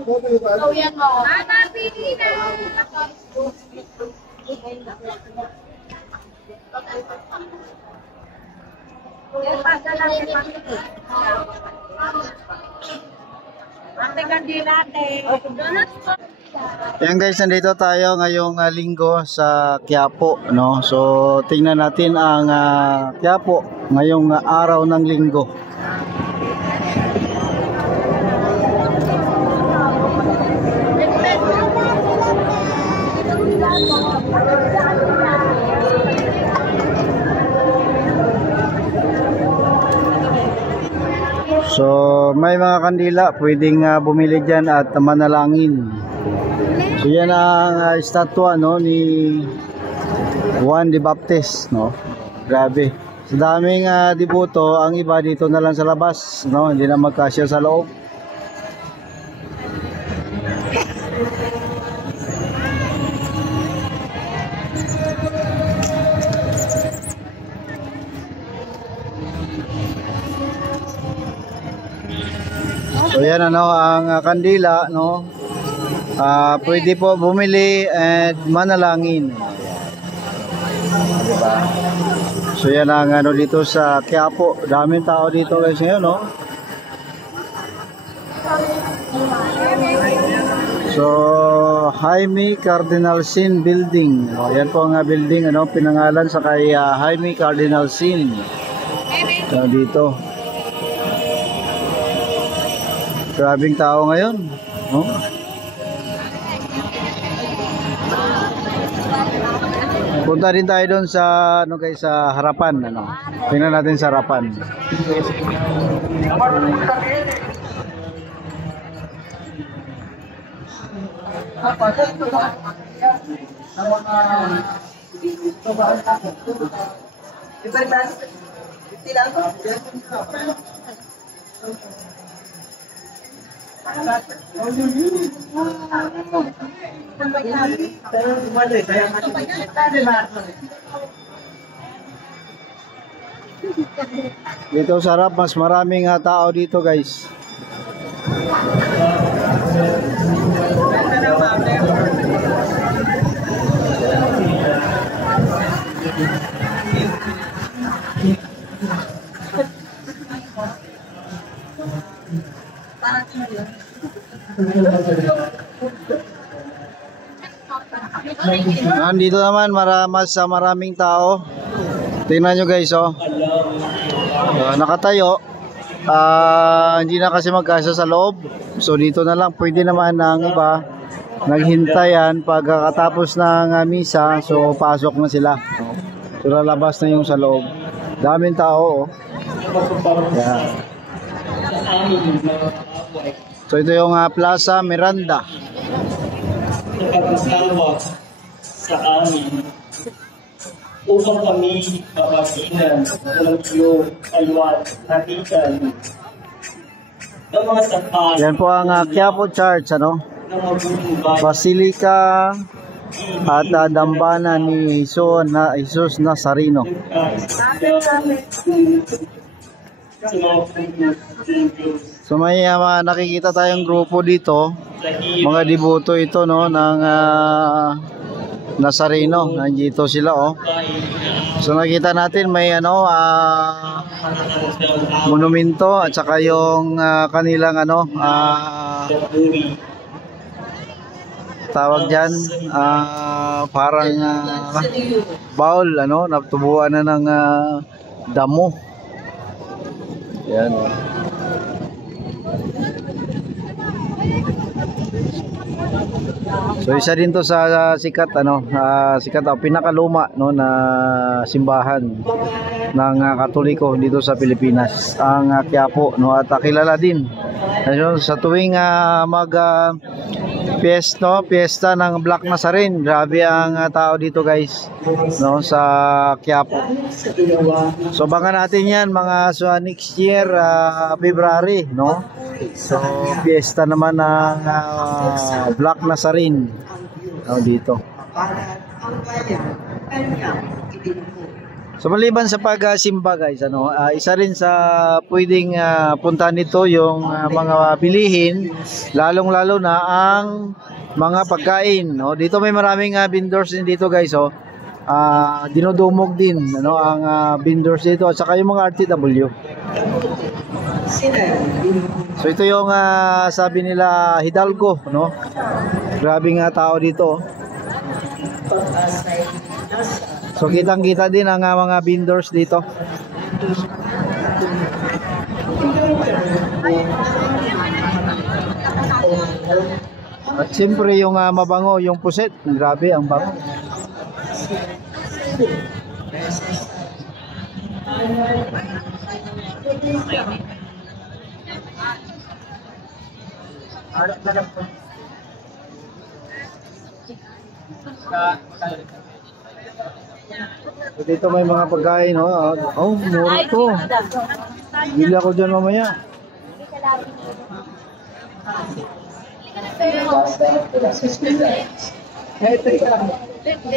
So yan mo. Hanapin na. Ate Candilate. Yan guys, nandito tayo ngayong linggo sa Quiapo, no? So tingnan natin ang Quiapo ngayong araw ng linggo. So may mga kandila pwedeng bumili dyan at manalangin. So yan ang estatwa, no, ni Juan the Baptist, no. Grabe. Sa daming deboto, ang iba dito na lang sa labas, no, hindi na magkasya sa loob. So yan ano ang kandila, no. Pwede po bumili at manalangin. Diba? So yan ang ano dito sa Quiapo. Daming tao dito guys ngayon, no. So Jaime Cardinal Sin Building. Yan po ang building, ano, pinangalan sa kay Jaime Cardinal Sin. So dito. Grabing tao ngayon, no? Punta rin tayo doon sa ano guys, sa harapan, ano. Tingnan natin sa harapan. Dito sa harap, mas maraming tao dito guys. Nandito naman maraming tao. Tingnan nyo guys, oh. Nakatayo. Hindi na kasi magkasya sa loob. So dito na lang, pwede naman ang iba naghintayan pagkatapos ng misa. So pasok na sila. So lalabas na yung sa loob. Daming tao, oh. Yeah. So ito yung Plaza Miranda. Nagpapasawag sa amin upang kami mapaginan ng iyong alwat nakikan ng mga tapat. Yan po ang Quiapo Church, ano? Basilica at dambana ni Jesus Nazareno. So may nakikita tayong grupo dito, mga deboto ito, no, ng Nazareno. Nandito sila, oh. So nakita natin may ano monumento at saka yung kanilang ano tawag diyan, parang bowl, ano, natubuan na ng damo. Yan. So isa din to sa sikat, ano, sikat pinakaluma, no, na simbahan ng Katoliko dito sa Pilipinas, ang Quiapo, no, at kilala din sa tuwing piyesta ng Black Nazarene. Grabe ang tao dito guys, no, sa Quiapo. So bangan natin yan mga next year, February, no. So piyesta naman ng Black Nazarene, no, dito. So maliban sa pagsimba guys, ano, isa rin sa pwedeng puntahan nito yung mga bilihin, lalong-lalo na ang mga pagkain, no. Dito may maraming vendors din dito guys, oh. Dinudumog din ano ang vendors dito at saka yung mga RTW. So ito yung sabi nila Hidalgo, no. Grabe nga tao dito. So kitang-kita din ang mga vendors dito. At siyempre yung mabango, yung puset. Grabe ang bango. Dito may mga pagkain, oh. Oh, mura to. Bili ako dyan mamaya.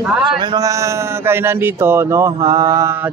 So may mga kainan dito, no.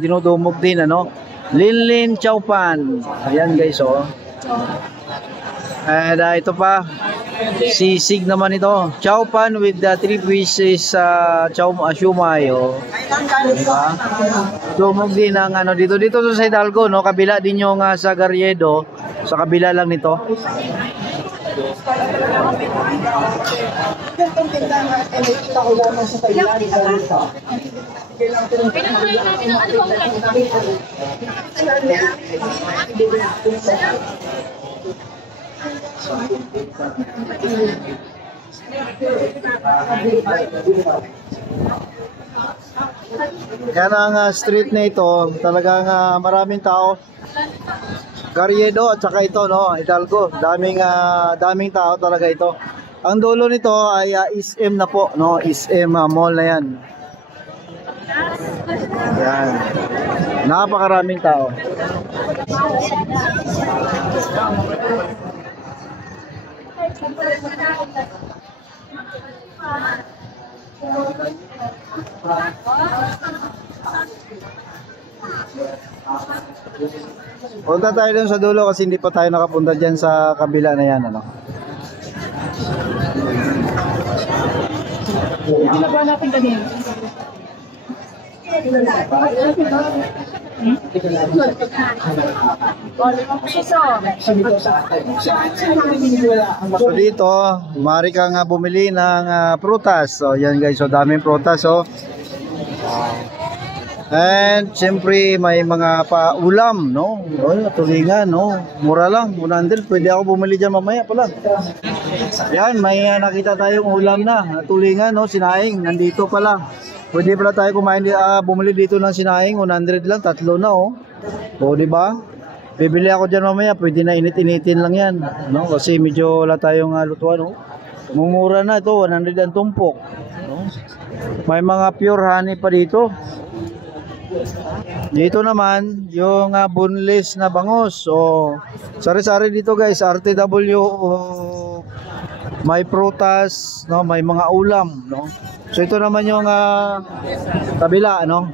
Dinudumog din, ano. Linlin Chow Pan. Ayan guys, oh. And ito pa, sisig naman ito. Chow Pan with the 3 pieces siumay, oh. Diba? Dumog din ang ano dito sa Hidalgo, no. Kabila din yung sa Garyedo, sa kabila lang nito. Yan ang street na ito, talagang maraming tao. Garyedo at saka ito, no, Hidalgo. Daming tao talaga ito. Ang dulo nito ay SM na po, no, SM mall na yan. Yan. Napakaraming tao. Punta tayo dun sa dulo kasi hindi pa tayo nakapunta dyan sa kabila na yan, ano. Hindi na ba natin kanina? So dito, maaari kang bumili ng prutas. So yan guys, so daming prutas, oh. And siyempre may mga paulam, no? Tulingan, no? Mura lang, 100. Pwede ako bumili dyan mamaya pala. Yan, may nakita tayong ulam na. Tulingan, no? Sinaing, nandito pala. Pwede pala tayo kumain, bumili dito ng sinaing, 100 lang, 3 na, oh. O, diba? Bibili ako dyan mamaya, pwede na init-initin lang yan, no? Kasi medyo wala tayong lutuan, no? Mumura na ito, 100 ang tumpok, no? May mga pure honey pa dito. Dito naman yung boneless na bangus. So sari-sari dito guys, RTW, may prutas, no, may mga ulam, no. So ito naman yung kabila, ano.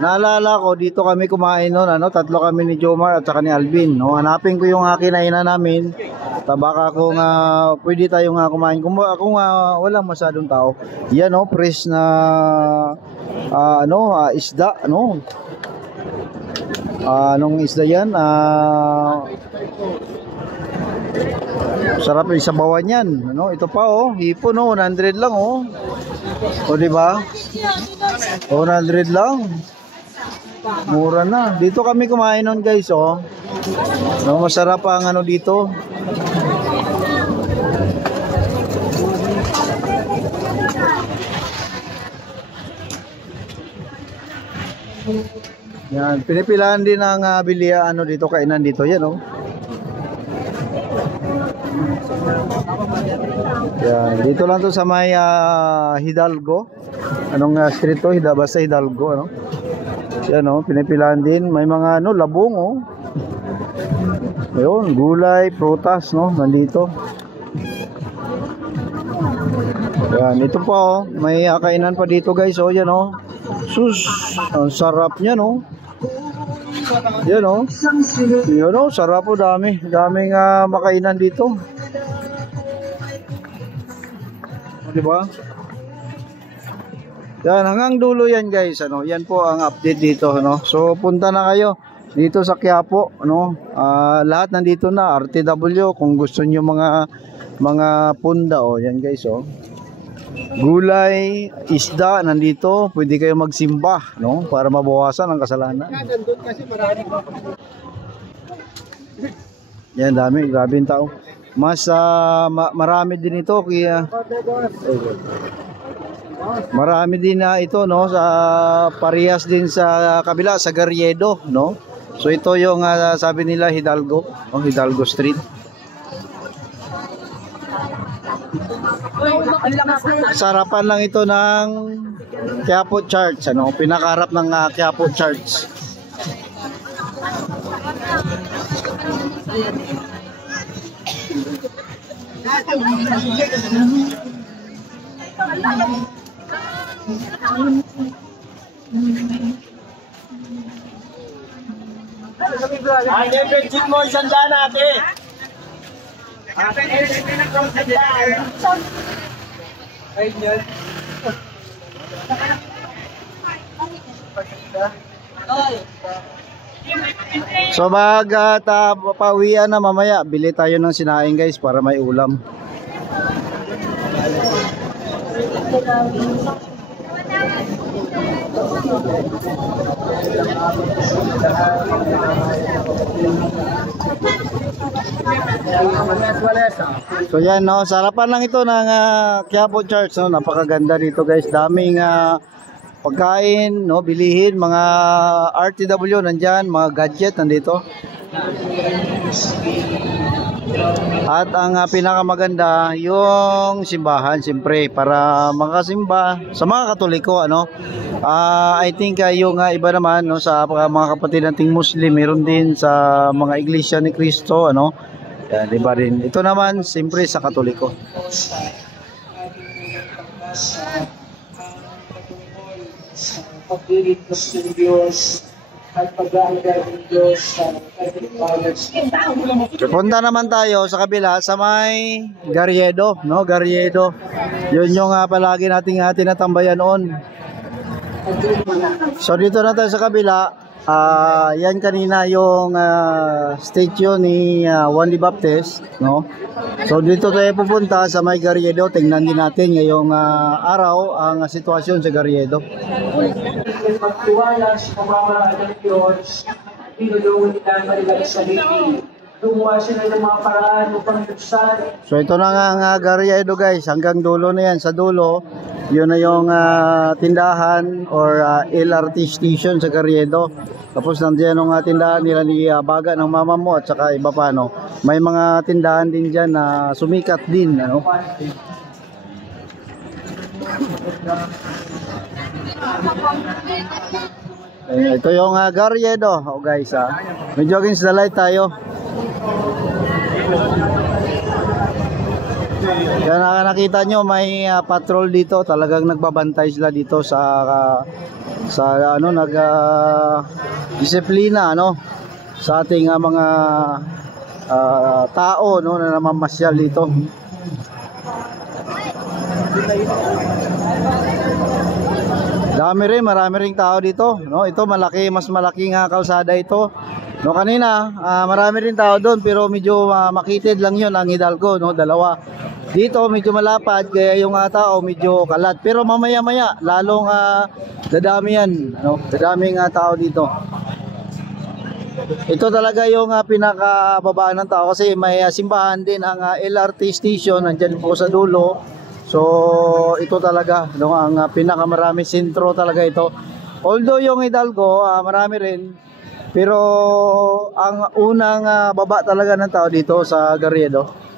Naalala ko dito kami kumain noon, ano, 3 kami ni Jomar at saka ni Alvin, no. Hanapin ko yung kinaina namin. Baka kung pwede tayong kumain kung walang masyadong tao. Yan, no, fresh na isda, no. Anong isda yan? Sarap yung sabawan yan, ano? Ito pa, oh, hipo, no, 100 lang, oh. O, diba? 100 lang. Mura na. Dito kami kumain nun, guys, oh. No, masarap ang ano dito. Yan, pinipilahan din ang bilihan ano dito, kainan dito, yan, oh. Yan, dito lang to sa may Hidalgo. Anong street to? Basta Hidalgo, ano? Yan, oh, pinipilahan din. May mga ano, labong, oh. Ayun, gulay, prutas, no, nandito. Yan, ito pa oh, may kainan pa dito guys, oh, yan oh. Sus, ang sarap niya no. Yan oh. Yan oh, sarap po, daming makainan dito. Diba? Yan, hanggang dulo yan guys, ano, yan po ang update dito, no. So punta na kayo dito sa Quiapo, no. Lahat nandito na, RTW kung gusto niyo mga punda, oh, yan guys, oh. Gulay, isda nandito, pwede kayo magsimba, no, para mabawasan ang kasalanan. Yan, grabe yung tao. Mas marami din ito kaya marami din na ito, no, sa parehas din sa kabila sa Garyedo, no. So ito yung sabi nila Hidalgo, oh, Hidalgo Street. Sarapan lang ito ng Quiapo Church, ano, pinakarap ng Quiapo Church. Ay, bensin mo, isang daan natin. So pauwian na mamaya, bili tayo ng sinaing guys para may ulam. So yan, no, sarapan lang ito ng Quiapo Church, no. Napakaganda dito guys, daming pagkain, no, bilihin, mga RTW nandyan, mga gadget nandito. At ang pinakamaganda yung simbahan, siyempre para makasimba sa mga Katoliko, ano. I think yung iba naman, no, sa mga kapatid nating Muslim, meron din sa mga iglesia ni Cristo, ano. Yan, iba rin. Ito naman siyempre sa Katoliko. Pagdirig ng Diyos at pag-aaral ng Diyos sa Punta naman tayo sa kabila sa may Garyedo, no, Garyedo. Yun yung palagi nating tinatambayan noon. So dito na tayo sa kabila. Yan kanina yung statue ni Juan the Baptist, no. So dito tayo pupunta sa may Garyedo. Tingnan din natin ngayong araw ang sitwasyon sa Garyedo. Magtiwala sa pamamaraan ng Diyos, tinulungan nila ang kanilang sarili. Gumawa sila ng mga paraan upang buksan. So ito na nga Garyedo guys, hanggang dulo na yan. Sa dulo, yun na yung tindahan or LRT station sa Garyedo. Tapos nandiyan yung tindahan nila ni Baga ng mama mo at saka iba pa, no. May mga tindahan din dyan na sumikat din, ano. Ito yung Garyedo, oh guys, medyo against the light tayo. Kaya nakita nyo may patrol dito, talagang nagbabantay sila dito sa ano, disiplina, ano, sa ating mga tao, no, na namamasyal dito. Marami ring tao dito, no. Ito mas malaking kalsada ito. No, kanina marami rin tao doon pero medyo makitid lang 'yon ang Hidalgo, no, dalawa. Dito medyo malapad kaya yung tao medyo kalat. Pero mamaya-maya lalong dadami yan, no. Dadaming tao dito. Ito talaga yung pinakababaan ng tao kasi may simbahan din ang LRT station nandiyan po sa dulo. So ito talaga, no, ang pinakamarami sentro talaga ito. Although yung Hidalgo marami rin, pero ang unang baba talaga ng tao dito sa Garyedo.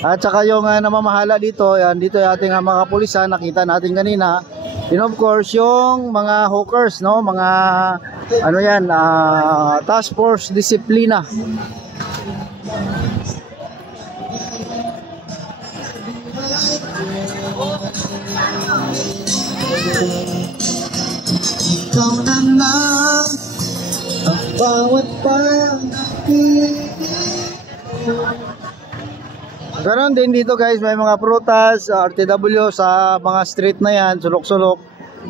At saka yung namamahala dito, yan, dito yung ating mga kapulisan, nakita natin kanina. And of course, yung mga hawkers, no? Mga, ano yan, task force disiplina. Ikaw na lang ang bawat pag-ibig. Ganon din dito guys, may mga prutas, RTW sa mga street na yan, sulok-sulok.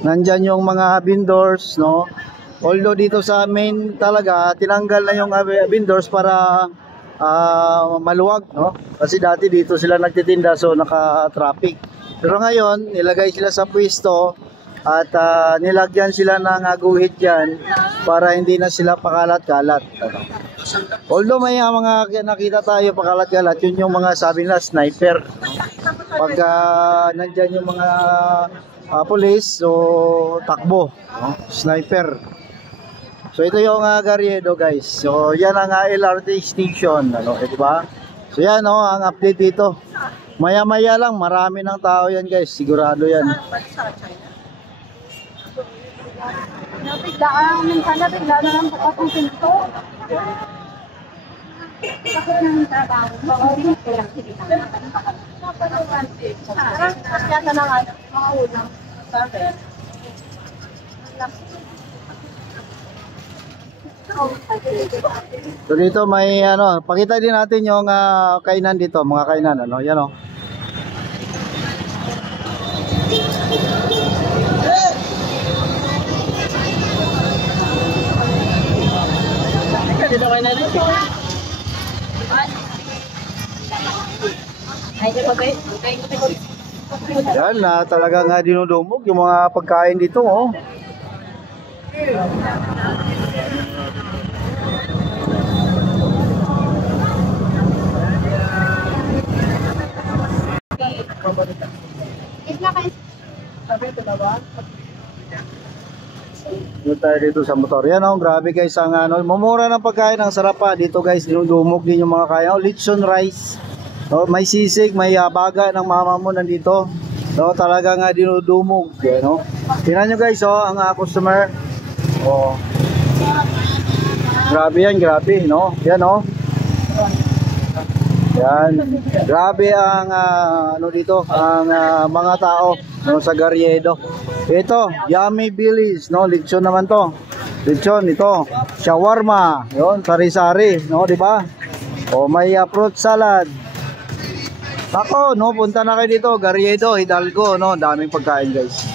Nandyan yung mga vendors, no? Although dito sa main talaga, tinanggal na yung vendors para maluwag, no? Kasi dati dito sila nagtitinda, so naka-traffic. Pero ngayon, nilagay sila sa pwesto at nilagyan sila ng guhit dyan para hindi na sila pakalat-kalat. Ano? Although may mga nakita tayo pakalat-kalat, yun yung mga sabi nila sniper. Pag nandyan yung mga police, so takbo, no? Sniper. So ito yung Garriedo guys. So yan ang LRT station, ano, diba? So yan, no, ang update dito. Maya-maya lang, marami ng tao yan guys, sigurado yan. Nabiglaan, minsan nabiglaan na lang sa akong pinto. Bakit nang trabaho? Hindi ko lang kita. Kaya na nga, mga ulang. Sorry. So dito may ano, pakita din natin yung kainan dito, mga kainan, ano, yan, oh. Yan na talagang dinudumog yung mga pagkain dito, oh. Dito tayo dito sa motor. Yan, oh, grabe guys ang ano, mamura ng pagkain, ang sarap pa dito guys. Dinudumog din yung mga kaya, oh, lechon rice. Oh, may sisig, may baga ng mama mo nandito. So talagang dinudumog, yan, oh. Tingnan nyo guys, oh, ang customer. Oh. Grabe yan, grabe, no? Yan, oh. Yan. Grabe ang ano dito, ang mga tao, no, sa Garriedo. Ito, Yummy Billy's, no? Lechon naman to. Lechon ito, shawarma, yon, sari-sari, no, di ba? O may fruit salad. Ako, no, punta na kayo dito, Garriedo, Hidalgo, no, daming pagkain guys.